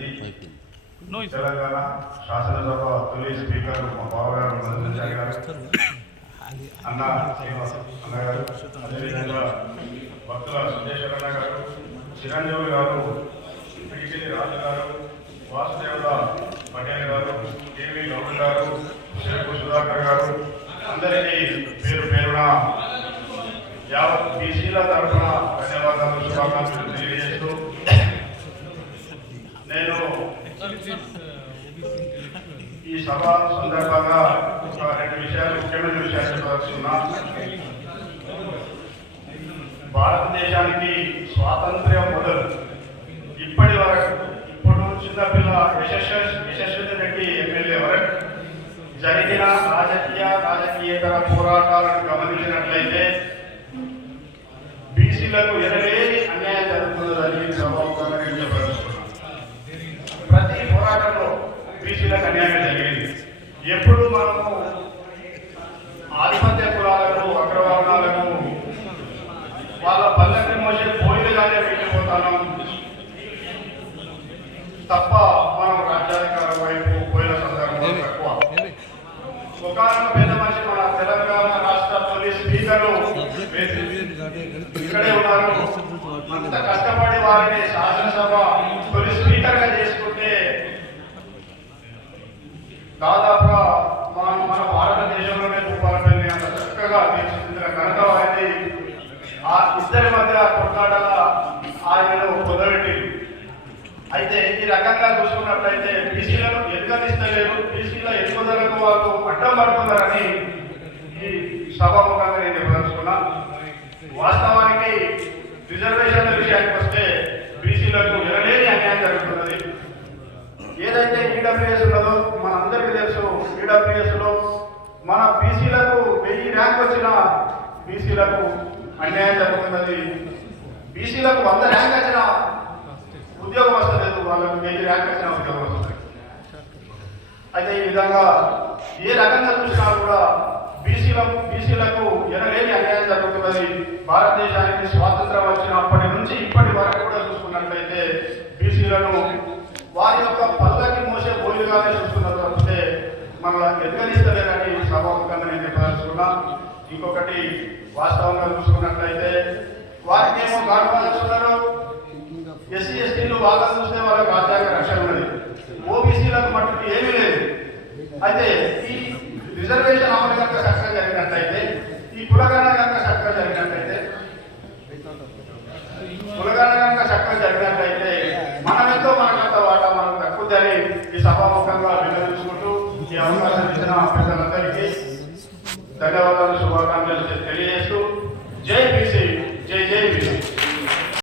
వ్యక్తి తెలంగాణ శాసనసభ తొలి స్పీకర్ మా బావగారు మధుసూదన్ గారు, అన్న శ్రీనివాస్ అన్నగారు, అదేవిధంగా భక్తుల సురేశ్వర అన్న గారు, చిరంజీవి గారు, పిటిసి రాజు గారు, వాసుదేవుల పటేల్ గారు, కేవీ గౌడ్ గారు, షేకు సుధాకర్ గారు, అందరికీ పేరు పేరున యావత్ బీసీల తరఫున ధన్యవాదాలు, శుభాకాంక్షలు తెలియజేస్తూ నేను ఈ సభ సందర్భంగా రెండు విషయాలు, ముఖ్యమైన విషయాలు చెప్పదలుచుకున్నా. భారతదేశానికి స్వాతంత్ర్యం మొదలు ఇప్పటి వరకు, ఇప్పుడు చిన్నపిల్ల యశస్వి రెడ్డి ఎమ్మెల్యే వరకు జరిగిన రాజకీయేతర పోరాటాలను గమనించినట్లయితే బీసీలకు ఎనలేని అన్యాయం జరుగుతుందని సభాముఖంగా నేను చెప్పదలుచుకున్నాను. ప్రతి పోరాటంలో బీసీలకు అన్యాయం జరిగింది. ఎప్పుడు మనము ఆధిపత్య కులాలకు, అగ్రవర్ణాలకు వాళ్ళ పల్లెకి మోసే పోయిలుగానే వెళ్ళిపోతాను తప్ప మనం రాజ్యాధికారం వైపు పోయిన సందర్భం తక్కువ. ఒకనొక పెద్ద మనిషి మన తెలంగాణ రాష్ట్ర తొలి స్పీకరు ఇక్కడే ఉన్నారు. అంత కష్టపడి వారిని శాసనసభ తొలి స్పీకర్ గా చేసుకుంటే దాదాపుగా మన భారతదేశంలోనే భూపాలపల్లి అంత చక్కగా తీర్చిదిద్దిన ఘనత వారిని. ఆ ఇద్దరి మధ్య కొట్లాటల ఆయనను పొందబెట్టి, అయితే ఈ రకంగా చూసుకున్నట్లయితే బీసీలను ఎదుగనిస్తలేరు, బీసీల ఎదుగుదలకు వాళ్ళు అడ్డం పడుతున్నారని ఈ సభాముఖంగా నేను చెప్పదలుచుకున్నా. వాస్తవానికి రిజర్వేషన్ల విషయానికి వస్తే బీసీలకు ఎనలేని అన్యాయం జరుగుతున్నది. ఏదైతే ఈడబ్ల్యూఎస్ ఉన్నదో మనందరికీ తెలుసు. ఈడబ్ల్యూఎస్ లో మన బీసీలకు 1000 ర్యాంక్ వచ్చిన బీసీలకు అన్యాయం జరుగుతున్నది. బీసీలకు 100 ర్యాంక్ వచ్చిన ఉద్యోగం వస్తలేదు, వాళ్ళకు 1000 ర్యాంక్ వచ్చిన ఉద్యోగం వస్తుంది. అయితే ఈ విధంగా ఏ రకంగా చూసినా కూడా బీసీలకు ఎనలేని అన్యాయం జరుగుతున్నది. భారతదేశానికి స్వాతంత్రం వచ్చినప్పటి నుంచి ఇప్పటి వరకు కూడా చూసుకున్నట్లయితే బీసీలను వారి యొక్క పల్లకి మోసే బోయిలుగానే చూస్తున్నారు తప్పితే మన ఎదుగనిస్తలేదని సభాముఖంగా నేను చెప్పదలుచుకున్నా. ఇంకొకటి వాస్తవంగా చూసుకున్నట్లయితే వారికి ఏమో గాడుస్తున్నారు. ఎస్సీ ఎస్టీలు వాళ్ళని చూస్తే వాళ్ళకి రాజ్యాంగ రక్షణ ఉన్నది, ఓబీసీలకు మట్టుకు ఏమీ లేదు. అయితే ఈ రిజర్వేషన్ అమలు కనుక చక్కగా జరిగినట్లయితే, ఈ కులగణన కనుక చక్కగా జరిగినట్లయితే మనమెంతో మనకంత వాటా మనకు తక్కువని ఈ సభాముఖంగా విన్నవించుకుంటూ ఈ అవకాశం ఇచ్చిన పెద్దలందరికీ ధన్యవాదాలు, శుభాకాంక్షలు తెలియజేస్తూ జై బీసీ.